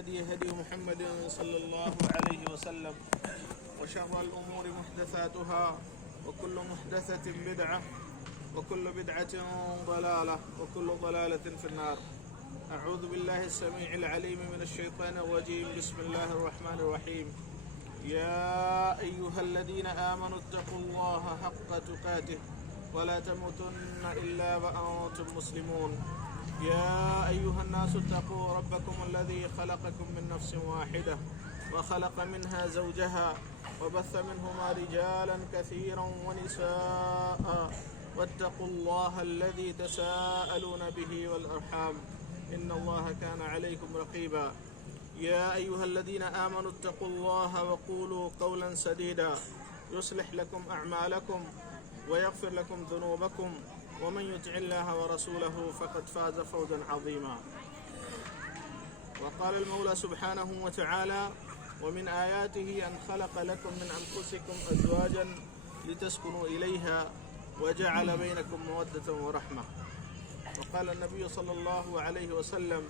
الهدي هدي محمد صلى الله عليه وسلم وشر الأمور محدثاتها وكل محدثة بدعة وكل بدعة ضلالة وكل ضلالة في النار. أعوذ بالله السميع العليم من الشيطان الرجيم. بسم الله الرحمن الرحيم. يا أيها الذين آمنوا اتقوا الله حق تقاته ولا تموتن إلا وأنتم مسلمون. يا أيها الناس اتقوا ربكم الذي خلقكم من نفس واحدة وخلق منها زوجها وبث منهما رجالا كثيرا ونساء واتقوا الله الذي تساءلون به والأرحام إن الله كان عليكم رقيبا. يا أيها الذين آمنوا اتقوا الله وقولوا قولا سديدا يصلح لكم أعمالكم ويغفر لكم ذنوبكم ومن يطع الله ورسوله فقد فاز فوزا عظيما. وقال المولى سبحانه وتعالى: ومن آياته أن خلق لكم من أنفسكم أزواجا لتسكنوا إليها وجعل بينكم مودة ورحمة. وقال النبي صلى الله عليه وسلم: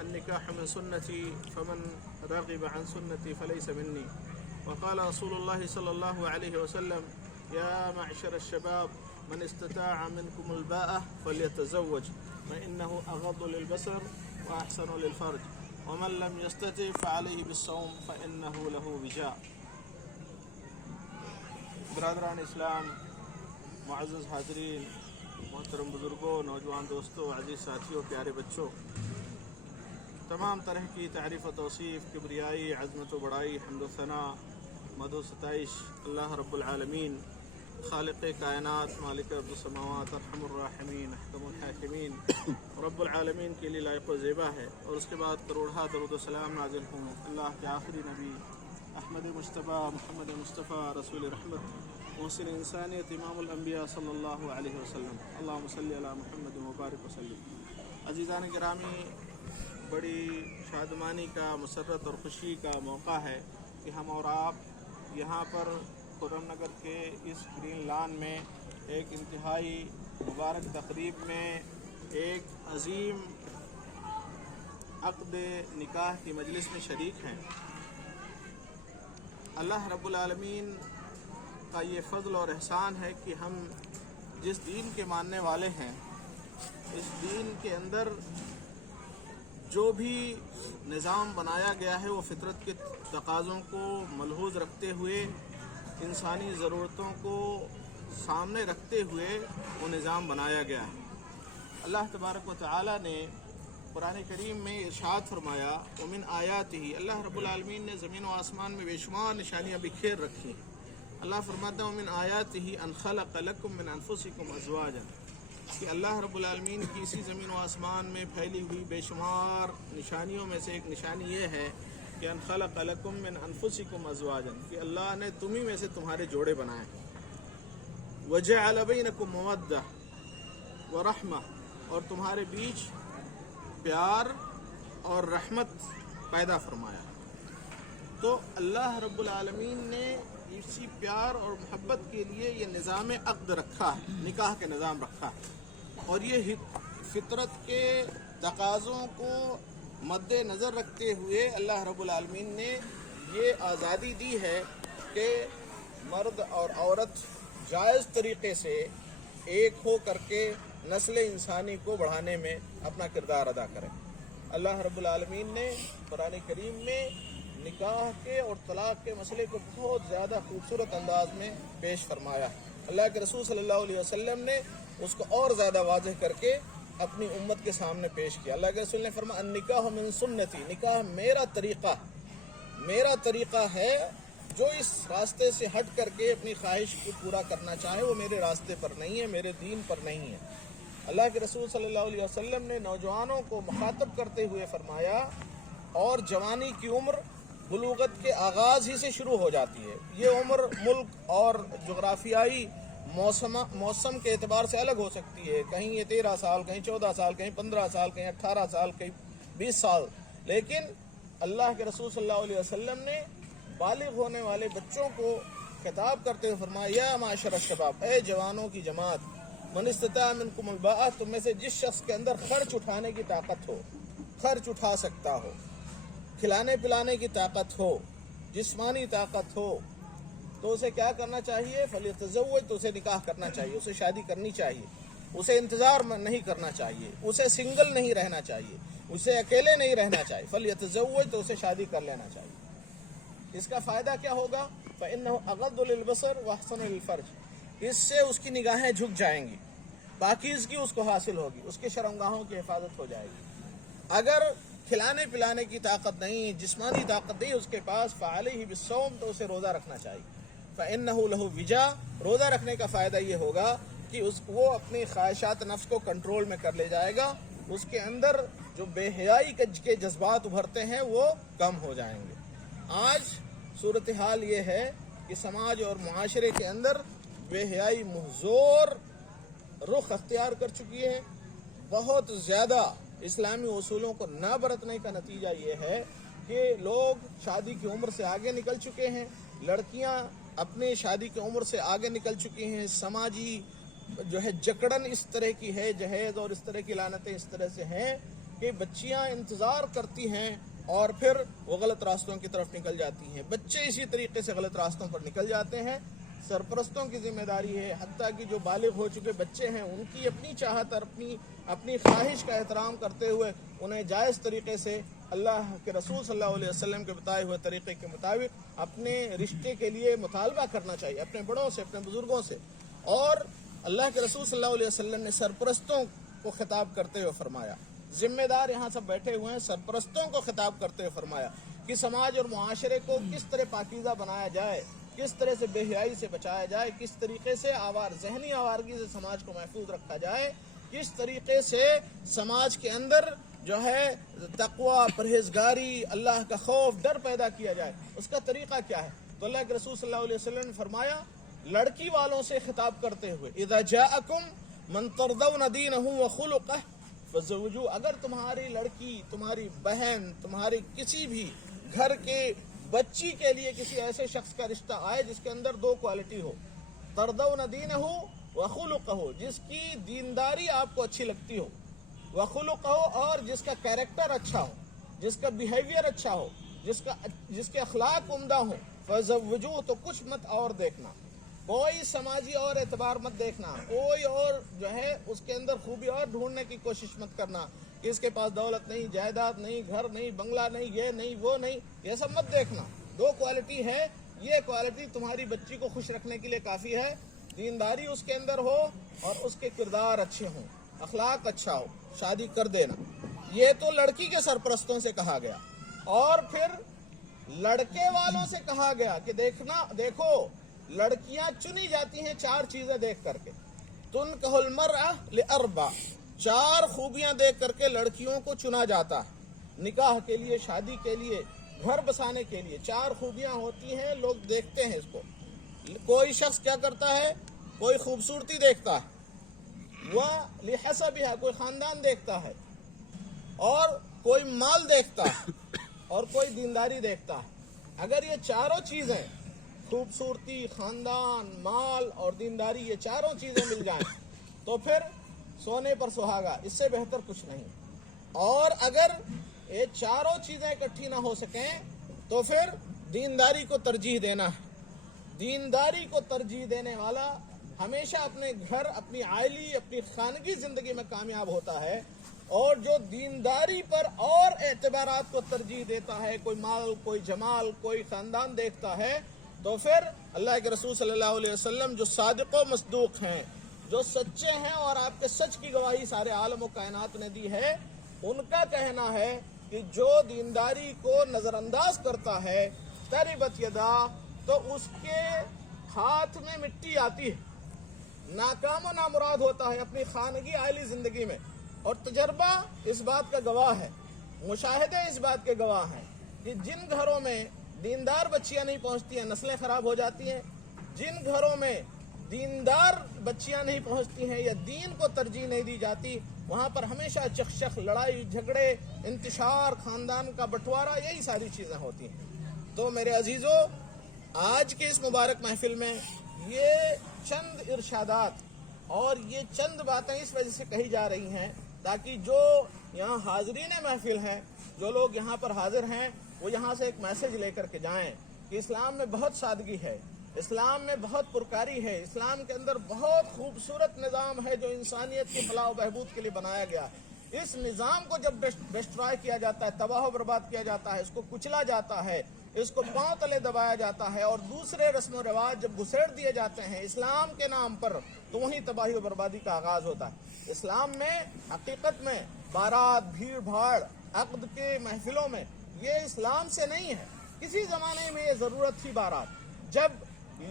النكاح من سنتي فمن رغب عن سنتي فليس مني. وقال رسول الله صلى الله عليه وسلم: يا معشر الشباب من استطاع منكم الباءة فليتزوج فإنه أغض للبصر وأحسن للفرج ومن لم يستطع فعليه بالصوم فإنه له وجاء. برادران اسلام، معزز حاضرین، محترم بزرگوں، نوجوان دوستوں، عزیز ساتھیوں، پیارے بچوں، تمام طرح کی تعریف و توصیف، کبریائی، عظمت و بڑائی، حمد و ثنا، مدح و ستائش اللہ رب العالمین، خالق کائنات، مالک ارض و سماوات، ارحم الراحمین، احکم الحاکمین رب العالمین کے لیے لائق و زیبا ہے. اور اس کے بعد کروڑہ درود و سلام نازل ہوں اللہ کے آخری نبی احمد مصطفیٰ محمد مصطفیٰ رسول رحمت محسن انسانیت امام الانبیاء صلی اللہ علیہ وسلم. اللہم صلی علی محمد مبارک وسلم. عزیزان گرامی، بڑی شادمانی کا، مسرت اور خوشی کا موقع ہے کہ ہم اور آپ یہاں پر خرم نگر کے اس گرین لان میں ایک انتہائی مبارک تقریب میں ایک عظیم عقد نکاح کی مجلس میں شریک ہیں. اللہ رب العالمین کا یہ فضل اور احسان ہے کہ ہم جس دین کے ماننے والے ہیں، اس دین کے اندر جو بھی نظام بنایا گیا ہے وہ فطرت کے تقاضوں کو ملحوظ رکھتے ہوئے، انسانی ضرورتوں کو سامنے رکھتے ہوئے وہ نظام بنایا گیا ہے. اللہ تبارک و تعالی نے قرآن کریم میں ارشاد فرمایا: ومن آیاتہ، اللہ رب العالمین نے زمین و آسمان میں بے شمار نشانیاں بکھیر رکھی ہیں. اللہ فرماتا ہے: ومن آیاتہ ان خلق لکم من انفسکم ازواجا، کہ اللہ رب العالمین کی اسی زمین و آسمان میں پھیلی ہوئی بے شمار نشانیوں میں سے ایک نشانی یہ ہے کہ ان خلق لکم من انفسکم ازواجا، کہ اللہ نے تمہیں میں سے تمہارے جوڑے بنائے. وجعل بینکم مودہ ورحمہ، اور تمہارے بیچ پیار اور رحمت پیدا فرمایا. تو اللہ رب العالمین نے اسی پیار اور محبت کے لیے یہ نظام عقد رکھا ہے، نکاح کے نظام رکھا ہے. اور یہ فطرت کے تقاضوں کو مد نظر رکھتے ہوئے اللہ رب العالمین نے یہ آزادی دی ہے کہ مرد اور عورت جائز طریقے سے ایک ہو کر کے نسل انسانی کو بڑھانے میں اپنا کردار ادا کریں. اللہ رب العالمین نے قرآن کریم میں نکاح کے اور طلاق کے مسئلے کو بہت زیادہ خوبصورت انداز میں پیش فرمایا. اللہ کے رسول صلی اللہ علیہ وسلم نے اس کو اور زیادہ واضح کر کے اپنی امت کے سامنے پیش کیا. اللہ کے رسول نے فرمایا: النکاح من سنتی، نکاح میرا طریقہ ہے. جو اس راستے سے ہٹ کر کے اپنی خواہش کو پورا کرنا چاہے وہ میرے راستے پر نہیں ہے، میرے دین پر نہیں ہے. اللہ کے رسول صلی اللہ علیہ وسلم نے نوجوانوں کو مخاطب کرتے ہوئے فرمایا: اور جوانی کی عمر بلوغت کے آغاز ہی سے شروع ہو جاتی ہے. یہ عمر ملک اور جغرافیائی موسم کے اعتبار سے الگ ہو سکتی ہے. کہیں یہ 13 سال، کہیں 14 سال، کہیں 15 سال، کہیں 18 سال، کہیں 20 سال. لیکن اللہ کے رسول صلی اللہ علیہ وسلم نے بالغ ہونے والے بچوں کو خطاب کرتے ہوئے فرمایا: یا معاشر الشباب، اے جوانوں کی جماعت، من استطاع منکم الباء، تم میں سے جس شخص کے اندر خرچ اٹھانے کی طاقت ہو، خرچ اٹھا سکتا ہو، کھلانے پلانے کی طاقت ہو، جسمانی طاقت ہو، تو اسے کیا کرنا چاہیے؟ فلیتزوج، تو اسے نکاح کرنا چاہیے، اسے شادی کرنی چاہیے، اسے انتظار نہیں کرنا چاہیے، اسے سنگل نہیں رہنا چاہیے، اسے اکیلے نہیں رہنا چاہیے، فلیتزوج، تو اسے شادی کر لینا چاہیے۔ اس کا فائدہ کیا ہوگا؟ فإنه أغض للبصر وأحسن للفرج، اس سے اس کی نگاہیں جھک جائیں گی، پاکیزگی اس کو حاصل ہوگی، اس کے شرمگاہوں کی حفاظت ہو جائے گی۔ اگر کھلانے پلانے کی طاقت نہیں، جسمانی طاقت نہیں اس کے پاس، فعلیہ بالصوم، تو اسے روزہ رکھنا چاہیے۔ فإنه له وجاء، روزہ رکھنے کا فائدہ یہ ہوگا کہ وہ اپنی خواہشات نفس کو کنٹرول میں کر لے جائے گا، اس کے اندر جو بے حیائی کے جذبات ابھرتے ہیں وہ کم ہو جائیں گے۔ آج صورتحال یہ ہے کہ سماج اور معاشرے کے اندر بے حیائی محظور رخ اختیار کر چکی ہے۔ بہت زیادہ اسلامی اصولوں کو نہ برتنے کا نتیجہ یہ ہے کہ لوگ شادی کی عمر سے آگے نکل چکے ہیں، لڑکیاں اپنے شادی کی عمر سے آگے نکل چکی ہیں، سماجی جو ہے جکڑن اس طرح کی ہے، جہیز اور اس طرح کی لعنتیں اس طرح سے ہیں کہ بچیاں انتظار کرتی ہیں اور پھر وہ غلط راستوں کی طرف نکل جاتی ہیں، بچے اسی طریقے سے غلط راستوں پر نکل جاتے ہیں۔ سرپرستوں کی ذمہ داری ہے، حتیٰ کہ جو بالغ ہو چکے بچے ہیں ان کی اپنی چاہت اور اپنی خواہش کا احترام کرتے ہوئے انہیں جائز طریقے سے اللہ کے رسول صلی اللہ علیہ وسلم کے بتائے ہوئے طریقے کے مطابق اپنے رشتے کے لیے مطالبہ کرنا چاہیے، اپنے بڑوں سے، اپنے بزرگوں سے۔ اور اللہ کے رسول صلی اللہ علیہ وسلم نے سرپرستوں کو خطاب کرتے ہوئے فرمایا، ذمہ دار یہاں سب بیٹھے ہوئے ہیں، سرپرستوں کو خطاب کرتے ہوئے فرمایا کہ سماج اور معاشرے کو کس طرح پاکیزہ بنایا جائے، کس طرح سے بے حیائی سے بچایا جائے، کس طریقے سے ذہنی آوارگی سے سماج کو محفوظ رکھا جائے، کس طریقے سے سماج کے اندر جو ہے تقوی، پرہیزگاری، اللہ کا خوف، ڈر پیدا کیا جائے، اس کا طریقہ کیا ہے۔ تو اللہ کے رسول صلی اللہ علیہ وسلم نے فرمایا لڑکی والوں سے خطاب کرتے ہوئے، اذا جاءکم من ترضون دینہ وخلقہ فزوجوہ، اگر تمہاری لڑکی، تمہاری بہن، تمہاری کسی بھی گھر کے بچی کے لیے کسی ایسے شخص کا رشتہ آئے جس کے اندر دو کوالٹی ہو، ترضون دینہ وخلقہ، جس کی دینداری آپ کو اچھی لگتی ہو، وخلقہ، اور جس کا کیریکٹر اچھا ہو، جس کا بیہیویئر اچھا ہو، جس کے اخلاق عمدہ ہوں، فزوجوہ، تو کچھ مت اور دیکھنا، کوئی سماجی اور اعتبار مت دیکھنا، کوئی اور جو ہے اس کے اندر خوبی اور ڈھونڈنے کی کوشش مت کرنا کہ اس کے پاس دولت نہیں، جائیداد نہیں، گھر نہیں، بنگلہ نہیں، یہ نہیں، وہ نہیں، یہ سب مت دیکھنا۔ دو کوالٹی ہے، یہ کوالٹی تمہاری بچی کو خوش رکھنے کے لیے کافی ہے، دینداری اس کے اندر ہو اور اس کے کردار اچھے ہوں، اخلاق اچھا ہو، شادی کر دینا۔ یہ تو لڑکی کے سرپرستوں سے کہا گیا، اور پھر لڑکے والوں سے کہا گیا کہ دیکھو لڑکیاں چنی جاتی ہیں چار چیزیں دیکھ کر کے، تنکح المرأة لأربع، چار خوبیاں دیکھ کر کے لڑکیوں کو چنا جاتا ہے نکاح کے لیے، شادی کے لیے، گھر بسانے کے لیے۔ چار خوبیاں ہوتی ہیں، لوگ دیکھتے ہیں اس کو۔ کوئی شخص کیا کرتا ہے؟ کوئی خوبصورتی دیکھتا ہے، وہ لحسبها، کوئی خاندان دیکھتا ہے، اور کوئی مال دیکھتا ہے، اور کوئی دینداری دیکھتا ہے۔ اگر یہ چاروں چیزیں، خوبصورتی، خاندان، مال اور دینداری، یہ چاروں چیزیں مل جائیں تو پھر سونے پر سہاگا، اس سے بہتر کچھ نہیں۔ اور اگر یہ چاروں چیزیں اکٹھی نہ ہو سکیں تو پھر دینداری کو ترجیح دینا ہے۔ دینداری کو ترجیح دینے والا ہمیشہ اپنے گھر، اپنی عائلی، اپنی خانگی زندگی میں کامیاب ہوتا ہے، اور جو دینداری پر اور اعتبارات کو ترجیح دیتا ہے، کوئی مال، کوئی جمال، کوئی خاندان دیکھتا ہے، تو پھر اللہ کے رسول صلی اللہ علیہ وسلم جو صادق و مصدوق ہیں، جو سچے ہیں اور آپ کے سچ کی گواہی سارے عالم و کائنات نے دی ہے، ان کا کہنا ہے کہ جو دینداری کو نظر انداز کرتا ہے، تربت یدا، تو اس کے ہاتھ میں مٹی آتی ہے، ناکام و نامراد ہوتا ہے اپنی خانگی عائلی زندگی میں۔ اور تجربہ اس بات کا گواہ ہے، مشاہدے اس بات کے گواہ ہیں کہ جن گھروں میں دیندار بچیاں نہیں پہنچتی ہیں، نسلیں خراب ہو جاتی ہیں۔ جن گھروں میں دیندار بچیاں نہیں پہنچتی ہیں یا دین کو ترجیح نہیں دی جاتی، وہاں پر ہمیشہ چخ، لڑائی جھگڑے، انتشار، خاندان کا بٹوارا، یہی ساری چیزیں ہوتی ہیں۔ تو میرے عزیزو، آج کے اس مبارک محفل میں یہ چند ارشادات اور یہ چند باتیں اس وجہ سے کہی جا رہی ہیں تاکہ جو یہاں حاضرین محفل ہیں، جو لوگ یہاں پر حاضر ہیں، وہ یہاں سے ایک میسج لے کر کے جائیں کہ اسلام میں بہت سادگی ہے، اسلام میں بہت پرکاری ہے، اسلام کے اندر بہت خوبصورت نظام ہے جو انسانیت کی فلاح و بہبود کے لیے بنایا گیا۔ اس نظام کو جب ڈسٹرائے کیا جاتا ہے، تباہ و برباد کیا جاتا ہے، اس کو کچلا جاتا ہے، اس کو پاؤں تلے دبایا جاتا ہے، اور دوسرے رسم و رواج جب گھسیڑ دیے جاتے ہیں اسلام کے نام پر، تو وہیں تباہی و بربادی کا آغاز ہوتا ہے۔ اسلام میں حقیقت میں بارات، بھیڑ بھاڑ، عقد کے محفلوں میں یہ اسلام سے نہیں ہے۔ کسی زمانے میں یہ ضرورت تھی بارات، جب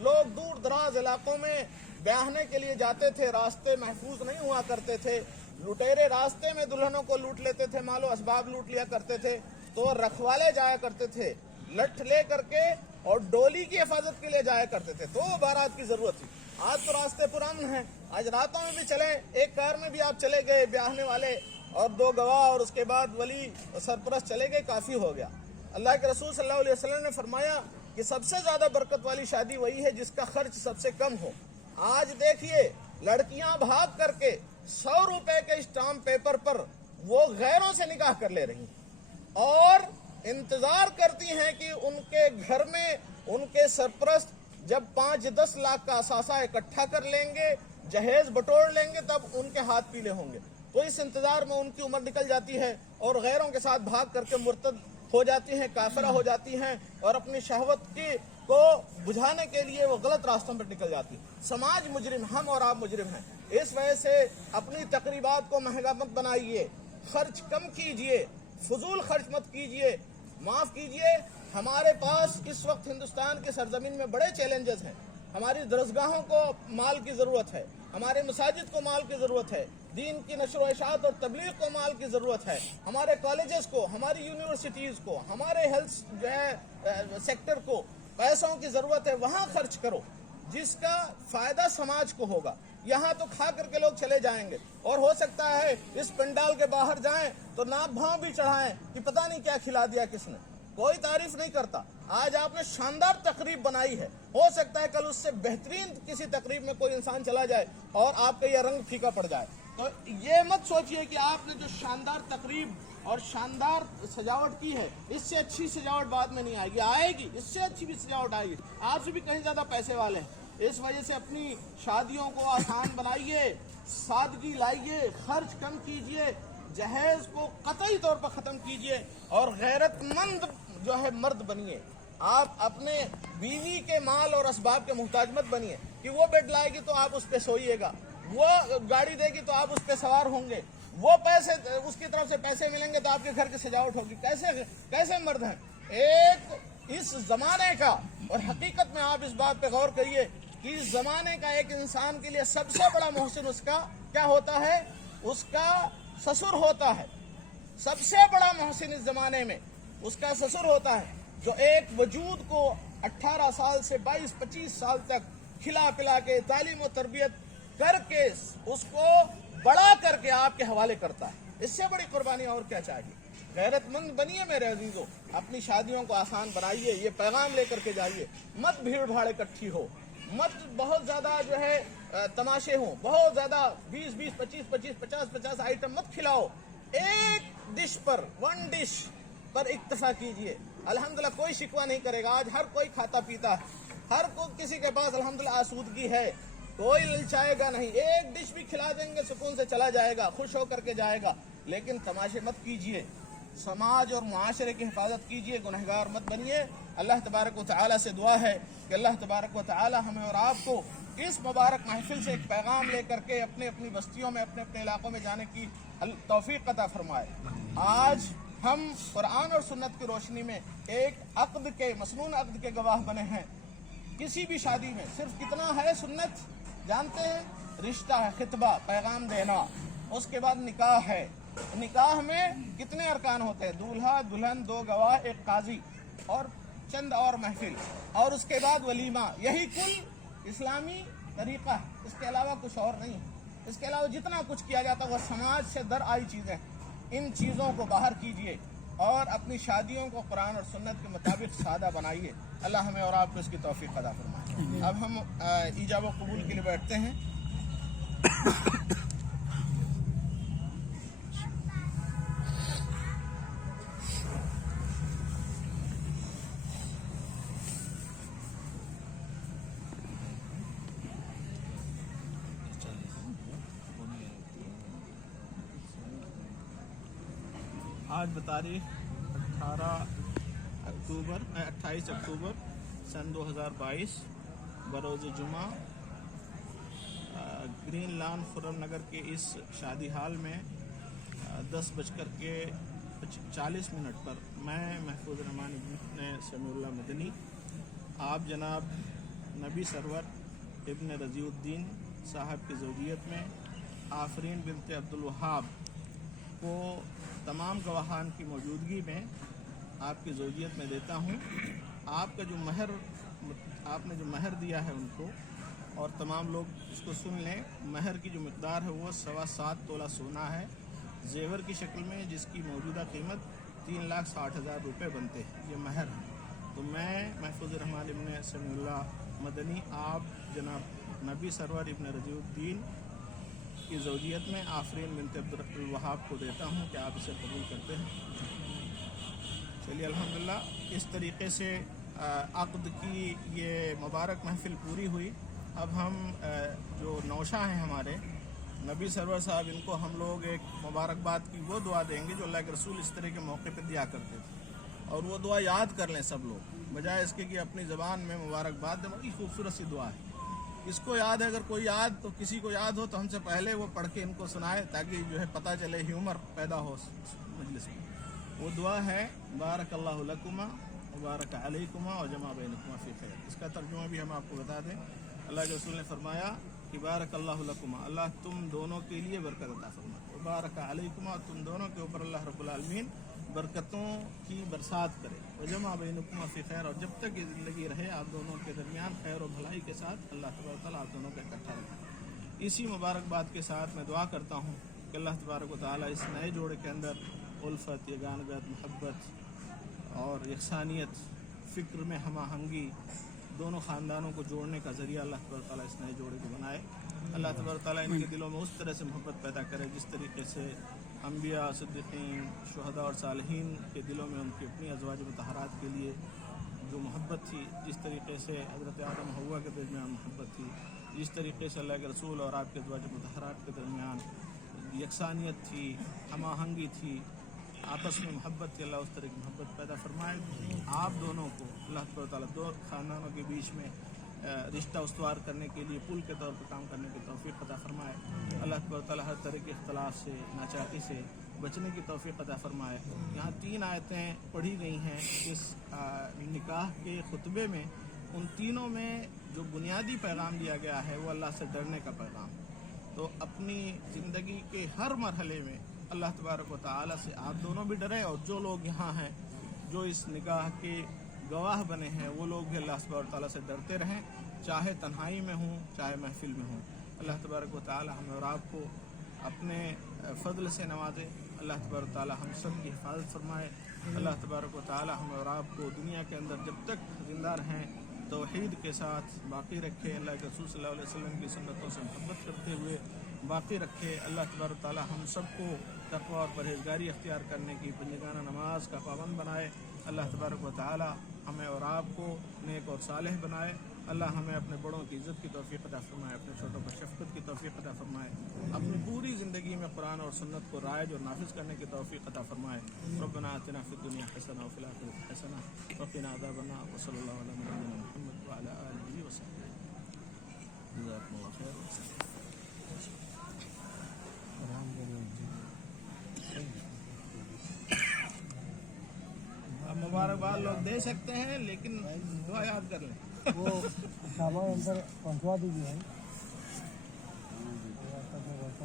لوگ دور دراز علاقوں میں بیاہنے کے لیے جاتے تھے، راستے محفوظ نہیں ہوا کرتے تھے، لٹیرے راستے میں دلہنوں کو لوٹ لیتے تھے، مال و اسباب لوٹ لیا کرتے تھے، تو رکھوالے جایا کرتے تھے لٹھ لے کر کے اور ڈولی کی حفاظت کے لیے جایا کرتے تھے، تو وہ بارات کی ضرورت تھی۔ آج تو راستے پرامن ہیں، آج راتوں میں بھی چلیں، ایک کار میں بھی آپ چلے گئے، بیاہنے والے اور 2 گواہ اور اس کے بعد ولی سرپرست چلے گئے، کافی ہو گیا۔ اللہ کے رسول صلی اللہ علیہ وسلم نے فرمایا کہ سب سے زیادہ برکت والی شادی وہی ہے جس کا خرچ سب سے کم ہو۔ آج دیکھیے لڑکیاں بھاگ کر کے 100 روپے کے اسٹامپ پیپر پر وہ غیروں سے نکاح کر لے رہی ہیں اور انتظار کرتی ہیں کہ ان کے گھر میں ان کے سرپرست جب 5-10 لاکھ کا اثاثہ اکٹھا کر لیں گے، جہیز بٹور لیں گے، تب ان کے ہاتھ پیلے ہوں گے۔ تو اس انتظار میں ان کی عمر نکل جاتی ہے اور غیروں کے ساتھ بھاگ کر کے مرتد ہو جاتی ہیں، کافرہ ہو جاتی ہیں، اور اپنی شہوت کو بجھانے کے لیے وہ غلط راستوں پر نکل جاتی ہیں۔ سماج مجرم، ہم اور آپ مجرم ہیں۔ اس وجہ سے اپنی تقریبات کو مہنگا مت بنائیے، خرچ کم کیجئے، فضول خرچ مت کیجئے۔ معاف کیجئے، ہمارے پاس اس وقت ہندوستان کے سرزمین میں بڑے چیلنجز ہیں۔ ہماری درسگاہوں کو مال کی ضرورت ہے، ہمارے مساجد کو مال کی ضرورت ہے، دین کی نشر و اشاعت اور تبلیغ کو مال کی ضرورت ہے، ہمارے کالجز کو، ہماری یونیورسٹیز کو، ہمارے ہیلتھ سیکٹر کو پیسوں کی ضرورت ہے۔ وہاں خرچ کرو جس کا فائدہ سماج کو ہوگا۔ یہاں تو کھا کر کے لوگ چلے جائیں گے، اور ہو سکتا ہے اس پنڈال کے باہر جائیں تو ناپ بھاؤں بھی چڑھائیں کہ پتہ نہیں کیا کھلا دیا کس نے، کوئی تعریف نہیں کرتا۔ آج آپ نے شاندار تقریب بنائی ہے، ہو سکتا ہے کل اس سے بہترین کسی تقریب میں کوئی انسان چلا جائے اور آپ کا یہ رنگ پھیکا پڑ جائے۔ تو یہ مت سوچئے کہ آپ نے جو شاندار تقریب اور شاندار سجاوٹ کی ہے، اس سے اچھی سجاوٹ بعد میں نہیں آئے گی، آئے گی، اس سے اچھی بھی سجاوٹ آئے گی، آپ سے بھی کہیں زیادہ پیسے والے ہیں۔ اس وجہ سے اپنی شادیوں کو آسان بنائیے، سادگی لائیے، خرچ کم کیجئے، جہیز کو قطعی طور پر ختم کیجئے، اور غیرت مند جو ہے مرد بنیے۔ آپ اپنے بیوی کے مال اور اسباب کے محتاج مت بنیے کہ وہ بیڈ لائے گی تو آپ اس پہ سوئیے گا، وہ گاڑی دے گی تو آپ اس پہ سوار ہوں گے، وہ پیسے اس کی طرف سے پیسے ملیں گے تو آپ کے گھر کی سجاوٹ ہوگی۔ کیسے مرد ہیں؟ ایک اس زمانے کا، اور حقیقت میں آپ اس بات پہ غور کریے کہ اس زمانے کا ایک انسان کے لیے سب سے بڑا محسن اس کا کیا ہوتا ہے؟ اس کا سسر ہوتا ہے۔ سب سے بڑا محسن اس زمانے میں اس کا سسر ہوتا ہے، جو ایک وجود کو 18 سال سے 22-25 سال تک کھلا پلا کے تعلیم و تربیت کر کے اس کو بڑا کر کے آپ کے حوالے کرتا ہے۔ اس سے بڑی قربانی اور کیا چاہیے؟ غیرت مند بنیے میرے عزیزوں، اپنی شادیوں کو آسان بنائیے، یہ پیغام لے کر کے جائیے۔ مت بھیڑ بھاڑ اکٹھی ہو، مت بہت زیادہ جو ہے تماشے ہوں، بہت زیادہ 20-20, 25-25, 50-50 آئٹم مت کھلاؤ۔ ایک ڈش پر، 1 ڈش پر اکتفا کیجئے، الحمدللہ کوئی شکوہ نہیں کرے گا۔ آج ہر کوئی کھاتا پیتا ہے، ہر کسی کے پاس الحمدللہ آسودگی ہے، کوئی للچائے گا نہیں۔ ایک ڈش بھی کھلا دیں گے سکون سے چلا جائے گا، خوش ہو کر کے جائے گا۔ لیکن تماشے مت کیجئے، سماج اور معاشرے کی حفاظت کیجئے، گنہگار مت بنیے۔ اللہ تبارک و تعالی سے دعا ہے کہ اللہ تبارک و تعالی ہمیں اور آپ کو اس مبارک محفل سے ایک پیغام لے کر کے اپنی بستیوں میں، اپنے علاقوں میں جانے کی توفیق عطا فرمائے۔ آج ہم قرآن اور سنت کی روشنی میں ایک عقد کے، مسنون عقد کے گواہ بنے ہیں۔ کسی بھی شادی میں صرف کتنا ہے سنت جانتے ہیں؟ رشتہ ہے، خطبہ، پیغام دینا، اس کے بعد نکاح ہے۔ نکاح میں کتنے ارکان ہوتے ہیں؟ دولہا، دلہن، 2 گواہ، 1 قاضی اور چند اور محفل، اور اس کے بعد ولیمہ۔ یہی کل اسلامی طریقہ ہے، اس کے علاوہ کچھ اور نہیں ہے۔ اس کے علاوہ جتنا کچھ کیا جاتا ہے وہ سماج سے در آئی چیزیں۔ ان چیزوں کو باہر کیجئے اور اپنی شادیوں کو قرآن اور سنت کے مطابق سادہ بنائیے۔ اللہ ہمیں اور آپ کو اس کی توفیق عطا فرمائے۔ اب ہم ایجاب و قبول کے لیے بیٹھتے ہیں۔ آج بتاریخ 28 اکتوبر سن 2022 بروز جمعہ گرین لان خرم نگر کے اس شادی ہال میں 10:40 پر میں محفوظ رحمان ابن سمیع اللہ مدنی آپ جناب نبی سرور ابن رضی الدین صاحب کی زوجیت میں آفرین بنت عبدالوہاب کو تمام گواہان کی موجودگی میں آپ کی زوجیت میں دیتا ہوں۔ آپ نے جو مہر دیا ہے ان کو، اور تمام لوگ اس کو سن لیں، مہر کی جو مقدار ہے وہ 7.25 تولہ سونا ہے زیور کی شکل میں، جس کی موجودہ قیمت 3,60,000 روپے بنتے ہیں، یہ مہر ہے۔ تو میں محفوظ رحمان ابن سمیع اللہ مدنی آپ جناب نبی سرور ابن رضی الدین کی زوجیت میں آفرین بنت عبدالوہاب کو دیتا ہوں کہ آپ اسے قبول کرتے ہیں۔ چلیے الحمدللہ، اس طریقے سے عقد کی یہ مبارک محفل پوری ہوئی۔ اب ہم جو نوشہ ہیں ہمارے نبی سرور صاحب، ان کو ہم لوگ ایک مبارکباد کی وہ دعا دیں گے جو اللہ کے رسول اس طرح کے موقع پہ دیا کرتے تھے، اور وہ دعا یاد کر لیں سب لوگ، بجائے اس کے کہ اپنی زبان میں مبارکباد دیں۔ بڑی خوبصورت سی دعا ہے، اس کو یاد ہے، اگر کوئی کسی کو یاد ہو تو ہم سے پہلے وہ پڑھ کے ان کو سنائے، تاکہ جو ہے پتہ چلے ہیومر پیدا ہو مجلس میں۔ وہ دعا ہے بارک اللہ لکما وبارک علیکما وجمع بینکما فی خیر۔ اس کا ترجمہ بھی ہم آپ کو بتا دیں۔ اللہ کے رسول نے فرمایا کہ بارک اللہ لکما، اللہ تم دونوں کے لیے برکت عطا فرمائے، وبارک علیکما، تم دونوں کے اوپر اللہ رب العالمین برکتوں کی برسات کرے، وجمع بینکما فی خیر، اور جب تک یہ زندگی رہے آپ دونوں کے درمیان خیر و بھلائی کے ساتھ اللہ تبارک و تعالیٰ آپ دونوں کا اکٹھا رکھے۔ اسی مبارکباد کے ساتھ میں دعا کرتا ہوں کہ اللہ تبارک و تعالیٰ اس نئے جوڑے کے اندر الفت، یگانگت، محبت اور یکسانیت، فکر میں ہم آہنگی، دونوں خاندانوں کو جوڑنے کا ذریعہ اللہ تبارک و تعالیٰ اس نئے جوڑے کو بنائے۔ اللہ تبارک و تعالیٰ ان کے دلوں میں اس طرح سے محبت پیدا کرے جس طریقے سے انبیاء، صدیقین، شہداء اور صالحین کے دلوں میں ان کی اپنی ازواج مطہرات کے لیے جو محبت تھی، جس طریقے سے حضرت آدم حوا کے درمیان محبت تھی، جس طریقے سے اللہ کے رسول اور آپ کے ازواج مطہرات کے درمیان یکسانیت تھی، ہم آہنگی تھی، آپس میں محبت تھی، اللہ اس طرح کی محبت پیدا فرمائے۔ آپ دونوں کو اللہ تبارک و تعالیٰ دو خاندانوں کے بیچ میں رشتہ استوار کرنے کے لیے پل کے طور پر کام کرنے کی توفیق عطا فرمائے۔ اللہ تبارک و تعالیٰ ہر طرح کے اختلاف سے، ناچاکی سے بچنے کی توفیق عطا فرمائے۔ یہاں 3 آیتیں پڑھی گئی ہیں اس نکاح کے خطبے میں، ان تینوں میں جو بنیادی پیغام دیا گیا ہے وہ اللہ سے ڈرنے کا پیغام۔ تو اپنی زندگی کے ہر مرحلے میں اللہ تبارک و تعالیٰ سے آپ دونوں بھی ڈریں، اور جو لوگ یہاں ہیں جو اس نکاح کے گواہ بنے ہیں وہ لوگ بھی اللہ تبارک و تعالیٰ سے ڈرتے رہیں، چاہے تنہائی میں ہوں چاہے محفل میں ہوں۔ اللہ تبارک و تعالیٰ ہمیں اور آپ کو اپنے فضل سے نوازے، اللہ تبارک و تعالیٰ ہم سب کی حفاظت فرمائے، اللہ تبارک و تعالیٰ ہمیں اور آپ کو دنیا کے اندر جب تک زندہ رہیں توحید کے ساتھ باقی رکھے، اللہ کے رسول صلی اللہ علیہ وسلم کی سنتوں سے محبت کرتے ہوئے باقی رکھے۔ اللہ تبارک و تعالیٰ ہم سب کو تقویٰ اور پرہیزگاری اختیار کرنے کی پنجگانہ نماز کا پابند بنائے۔ اللہ تبارک و تعالیٰ ہمیں اور آپ کو نیک اور صالح بنائے۔ اللہ ہمیں اپنے بڑوں کی عزت کی توفیق عطا فرمائے، اپنے چھوٹوں پر شفقت کی توفیق عطا فرمائے، اپنی پوری زندگی میں قرآن اور سنت کو رائج اور نافذ کرنے کی توفیق عطا فرمائے۔ ربنا آتنا فی الدنیا حسنہ وفی الآخرۃ حسنہ وقنا عذاب النار، وصلی اللہ علی نبینا محمد وعلی آلہ وصحبہ۔ جزاکم اللہ خیر۔ مبارکباد لوگ دے سکتے ہیں لیکن دعا یاد کر لیں۔ وہ سامان اندر پہنچوا دیجیے۔